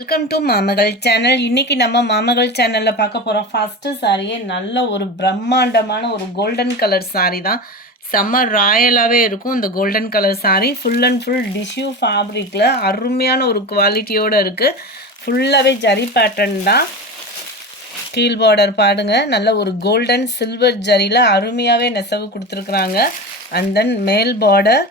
Welcome to மாமகள் channel. இன்னைக்கு நம்ம மாமகள் சேனல்ல பார்க்க போறோம். ஃபர்ஸ்ட் சாரியே நல்ல ஒரு பிரம்மாண்டமான ஒரு கோல்டன் கலர் சாரி தான். செம்ம ராயலாகவே இருக்கும். இந்த golden colour sari full and full tissue ஃபேப்ரிக்கில் அருமையான ஒரு குவாலிட்டியோடு இருக்குது. ஃபுல்லாகவே ஜரி பேட்டர்ன் தான். கீழ் பார்டர் பாருங்க, நல்ல ஒரு கோல்டன் சில்வர் ஜரியில் அருமையாகவே நெசவு கொடுத்துருக்குறாங்க. அண்ட் தென் மேல் பார்டர்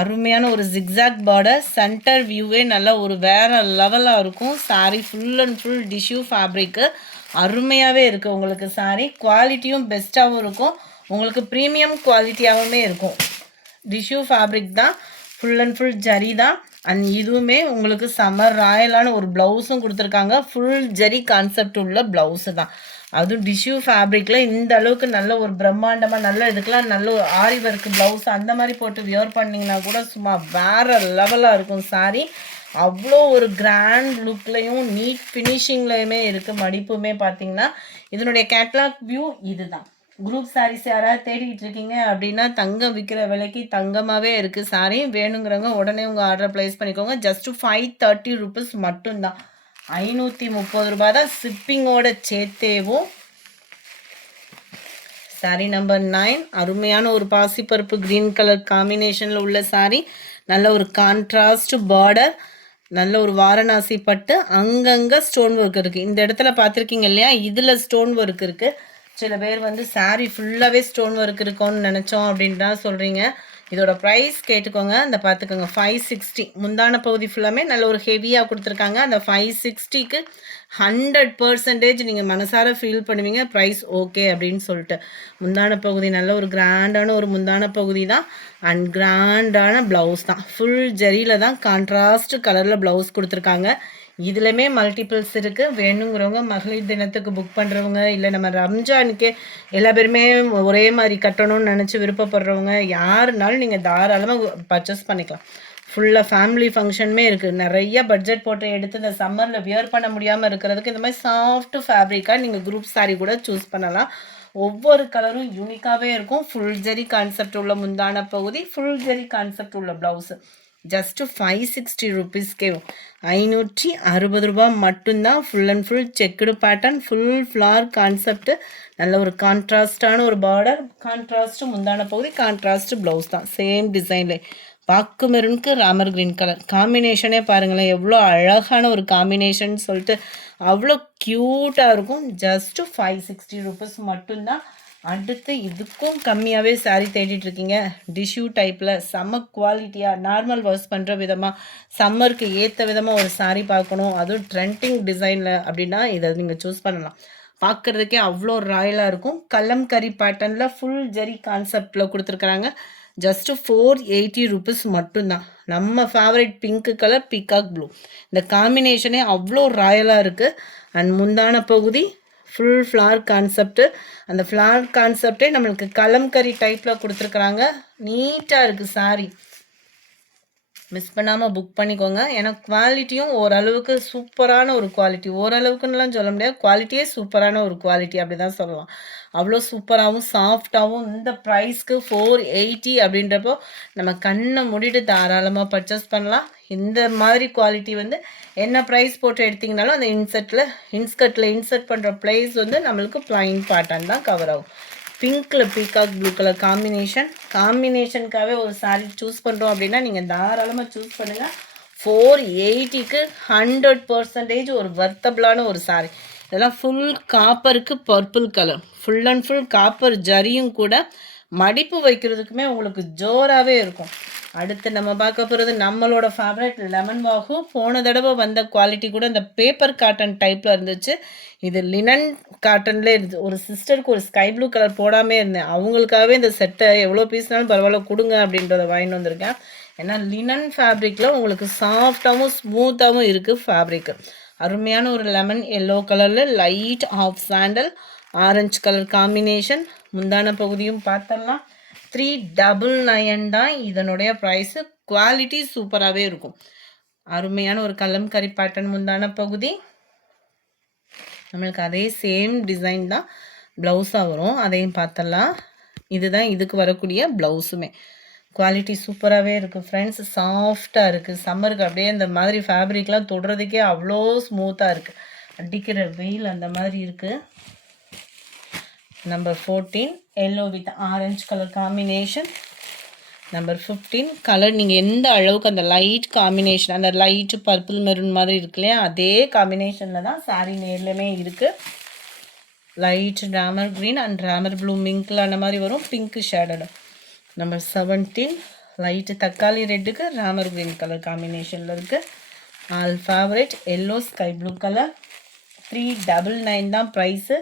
அருமையான ஒரு ஜிக்ஸாக் பார்டர். சென்டர் வியூவே நல்லா ஒரு வேறு லெவலாக இருக்கும். Sari full and full tissue fabric அருமையாகவே இருக்குது. உங்களுக்கு சாரீ குவாலிட்டியும் பெஸ்ட்டாகவும் இருக்கும், உங்களுக்கு ப்ரீமியம் குவாலிட்டியாகவுமே இருக்கும். டிஷ்யூ ஃபேப்ரிக் தான், ஃபுல் அண்ட் ஃபுல் ஜரி தான். அண்ட் இதுவுமே உங்களுக்கு சம்மர் ராயலான ஒரு ப்ளவுஸும் கொடுத்துருக்காங்க. ஃபுல் ஜரி கான்செப்ட் உள்ள ப்ளவுஸு தான், அதுவும் டிஷ்யூ ஃபேப்ரிக்கில் இந்த அளவுக்கு நல்ல ஒரு பிரம்மாண்டமாக நல்ல இதுக்கெலாம் நல்ல ஒரு ஆரி ஒர்க் ப்ளவுஸ் அந்த மாதிரி போட்டு வியர் பண்ணிங்கன்னா கூட சும்மா வேறு லெவலாக இருக்கும் சாரீ. அவ்வளோ ஒரு கிராண்ட் லுக்லேயும் நீட் ஃபினிஷிங்லேயுமே இருக்குது. மடிப்புமே பார்த்திங்கன்னா இதனுடைய கேட்லாக் வியூ இது தான். குரூப் சாரீஸ் யாராவது தேடிக்கிட்டு இருக்கீங்க அப்படின்னா தங்கம் விற்கிற விலைக்கு தங்கமாகவே இருக்குது சாரீ. வேணுங்கிறவங்க உடனே உங்கள் ஆர்டர் ப்ளேஸ் பண்ணிக்கோங்க. ஜஸ்ட்டு 530 ருபீஸ் மட்டும்தான். 530 ரூபாய் தான் ஷிப்பிங்கோட சேர்த்தேவும். சாரீ நம்பர் 9 அருமையான ஒரு பாசிப்பருப்பு க்ரீன் கலர் காம்பினேஷனில் உள்ள சாரீ. நல்ல ஒரு கான்ட்ராஸ்ட் பார்டர், நல்ல ஒரு வாரணாசி பட்டு, அங்கங்கே ஸ்டோன் ஒர்க் இருக்குது. இந்த இடத்துல பார்த்துருக்கீங்க இல்லையா, இதில் ஸ்டோன் ஒர்க் இருக்குது. சில பேர் வந்து சாரீ ஃபுல்லாகவே ஸ்டோன் ஒர்க் இருக்கும்னு நினச்சோம் அப்படின்ட்டு தான் சொல்கிறீங்க. இதோட ப்ரைஸ் கேட்டுக்கோங்க. அந்த பார்த்துக்கோங்க 560. முந்தான பகுதி ஃபுல்லாமே நல்ல ஒரு ஹெவியாக கொடுத்துருக்காங்க. அந்த 560க்கு 100% நீங்கள் மனசார ஃபீல் பண்ணுவீங்க ப்ரைஸ் ஓகே அப்படின்னு சொல்லிட்டு. முந்தான பகுதி நல்ல ஒரு கிராண்டான ஒரு முந்தான பகுதி தான். அண்ட் கிராண்டான ப்ளவுஸ் தான், ஃபுல் ஜரியில் தான் கான்ட்ராஸ்ட் கலரில் ப்ளவுஸ் கொடுத்துருக்காங்க. இதுலையுமே மல்டிபிள்ஸ் இருக்குது. வேணுங்கிறவங்க மகளிர் தினத்துக்கு புக் பண்ணுறவங்க, இல்லை நம்ம ரம்ஜானுக்கே எல்லா பேருமே ஒரே மாதிரி கட்டணும்னு நினச்சி விருப்பப்படுறவங்க யாருனாலும் நீங்கள் தாராளமாக பர்ச்சேஸ் பண்ணிக்கலாம். ஃபுல்லாக ஃபேமிலி ஃபங்க்ஷனுமே இருக்குது. நிறைய பட்ஜெட் போட்டு எடுத்து இந்த சம்மரில் வியர் பண்ண முடியாமல் இருக்கிறதுக்கு இந்த மாதிரி சாஃப்ட் ஃபேப்ரிக்காக நீங்கள் குரூப் சாரீ கூட சூஸ் பண்ணலாம். ஒவ்வொரு கலரும் யூனிக்காகவே இருக்கும். ஃபுல் ஜரி கான்செப்ட் உள்ள முந்தான பகுதி, ஃபுல் ஜரி கான்செப்ட் உள்ள ப்ளவுஸு. ஜஸ்ட்டு 560 ருபீஸ்க்கே 560 ரூபா மட்டும்தான். Full and full checked pattern, full flower concept, நல்ல ஒரு கான்ட்ராஸ்டான ஒரு பார்டர், கான்ட்ராஸ்ட்டு முந்தான பகுதி, கான்ட்ராஸ்ட்டு ப்ளவுஸ் தான் சேம் டிசைனில். பாக்கு மெரூனுக்கு ராமர் க்ரீன் கலர் காம்பினேஷனே பாருங்களேன், எவ்வளோ அழகான ஒரு காம்பினேஷன் சொல்லிட்டு அவ்வளோ க்யூட்டாக இருக்கும். ஜஸ்ட்டு 560 ருபீஸ் மட்டும்தான். அடுத்து இதுக்கும் கம்மியாகவே சாரீ தேடிட்டுருக்கீங்க, டிஷ்யூ டைப்பில் செம்ம குவாலிட்டியாக நார்மல் வாஷ் பண்ணுற விதமாக சம்மருக்கு ஏற்ற விதமாக ஒரு சாரீ பார்க்கணும், அதுவும் ட்ரெண்டிங் டிசைனில் அப்படின்னா இதை நீங்கள் சூஸ் பண்ணலாம். பார்க்குறதுக்கே அவ்வளோ ராயலாக இருக்கும். கலம்கரி பேட்டர்னில் ஃபுல் ஜெரி கான்செப்டில் கொடுத்துருக்குறாங்க. ஜஸ்ட்டு 480 ருபீஸ் மட்டும்தான். நம்ம favourite pink colour peacock blue, இந்த காம்பினேஷனே அவ்வளோ ராயலாக இருக்குது. அண்ட் முந்தான பகுதி ஃபுல் ஃப்ளார் கான்செப்ட்டு, அந்த ஃப்ளார் கான்செப்டே நம்மளுக்கு கலம்கரி டைப்பில் கொடுத்துருக்குறாங்க. நீட்டாக இருக்குது சாரீ. மிஸ் பண்ணாமல் புக் பண்ணிக்கோங்க. ஏன்னா குவாலிட்டியும் ஓரளவுக்கு சூப்பரான ஒரு குவாலிட்டி, ஓரளவுக்குன்னெலாம் சொல்ல முடியாது, குவாலிட்டியே சூப்பரான ஒரு குவாலிட்டி அப்படி தான் சொல்லலாம். அவ்வளோ சூப்பராகவும் சாஃப்டாகவும் இந்த ப்ரைஸ்க்கு 480 அப்படின்றப்போ நம்ம கண்ணை மூடிட்டு தாராளமாக பர்ச்சேஸ் பண்ணலாம். இந்த மாதிரி குவாலிட்டி வந்து என்ன ப்ரைஸ் போட்டு எடுத்திங்கனாலும் அந்த இன்ஸ்கர்ட்டில் இன்சர்ட் பண்ணுற ப்ரைஸ் வந்து நம்மளுக்கு ப்ளைன் பேட்டர்ன் தான் கவர் ஆகும். பிங்க்கில் பீகாக் ப்ளூ கலர் காம்பினேஷனுக்காகவே ஒரு சாரீ சூஸ் பண்ணுறோம் அப்படின்னா நீங்கள் தாராளமாக சூஸ் பண்ணுங்கள். 480க்கு 100% ஒரு வர்த்தபிளான ஒரு சாரீ. இதெல்லாம் ஃபுல் காப்பருக்கு purple colour, full and full copper ஜரியும் கூட, மடிப்பு வைக்கிறதுக்குமே உங்களுக்கு ஜோராகவே இருக்கும். அடுத்து நம்ம பார்க்க போகிறது நம்மளோட ஃபேவரட் லெமன் வாகு. போன தடவை வந்த குவாலிட்டி கூட இந்த பேப்பர் காட்டன் டைப்பில் இருந்துச்சு. இது லினன் காட்டன்லேயே இருந்துச்சு. ஒரு சிஸ்டருக்கு ஒரு ஸ்கை ப்ளூ கலர் போடாமே இருந்தேன், அவங்களுக்காகவே இந்த செட்டை எவ்வளோ பீஸ்னாலும் பரவாயில்ல கொடுங்க அப்படின்றத வாங்கிட்டு வந்திருக்கேன். ஏன்னா லினன் ஃபேப்ரிக்கில் உங்களுக்கு சாஃப்டாகவும் ஸ்மூத்தாகவும் இருக்குது ஃபேப்ரிக்கு. அருமையான ஒரு லெமன் எல்லோ கலரில் light of sandal orange colour combination. முந்தான பகுதியும் பார்த்தலாம். 399 தான் இதனுடைய ப்ரைஸு. குவாலிட்டி சூப்பராகவே இருக்கும். அருமையான ஒரு கலம்கரி பேட்டர்ன் முந்தான பகுதி. நம்மளுக்கு அதே சேம் டிசைன் தான் ப்ளவுஸாக வரும், அதையும் பார்த்தலாம். இதுதான் இதுக்கு வரக்கூடிய ப்ளவுஸுமே. குவாலிட்டி சூப்பராகவே இருக்குது ஃப்ரெண்ட்ஸ். சாஃப்டாக இருக்குது. சம்மருக்கு அப்படியே இந்த மாதிரி ஃபேப்ரிக்லாம் தொடுறதுக்கே அவ்வளோ ஸ்மூத்தாக இருக்குது. அடிக்கிற வெயில் அந்த மாதிரி இருக்குது. Number 14 yellow with orange colour combination. Number 15 colour நீங்கள் எந்த அளவுக்கு அந்த லைட் காம்பினேஷன், அந்த லைட்டு பர்பிள் மெரூன் மாதிரி இருக்கு இல்லையா, அதே காம்பினேஷனில் தான் சாரீ நேர்லையுமே இருக்குது. Light Ramar green and Ramar blue mingle அந்த மாதிரி வரும், பிங்க் ஷேடடு. நம்பர் 17 லைட்டு தக்காளி ரெட்டுக்கு ராமர் க்ரீன் கலர் காம்பினேஷனில் இருக்குது. All favourite yellow sky blue colour. 399 தான் price.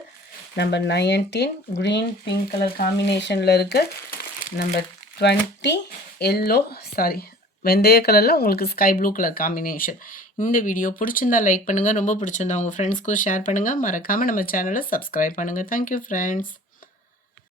Number 19 green pink colour காம்பினேஷனில் இருக்குது. நம்பர் 20 எல்லோ வெந்தய கலரில் உங்களுக்கு ஸ்கை ப்ளூ கலர் காம்பினேஷன். இந்த வீடியோ பிடிச்சிருந்தா லைக் பண்ணுங்கள், ரொம்ப பிடிச்சிருந்தா உங்கள் ஃப்ரெண்ட்ஸ்க்கும் ஷேர் பண்ணுங்கள். மறக்காமல் நம்ம சேனலை சப்ஸ்கிரைப் பண்ணுங்கள். Thank you friends.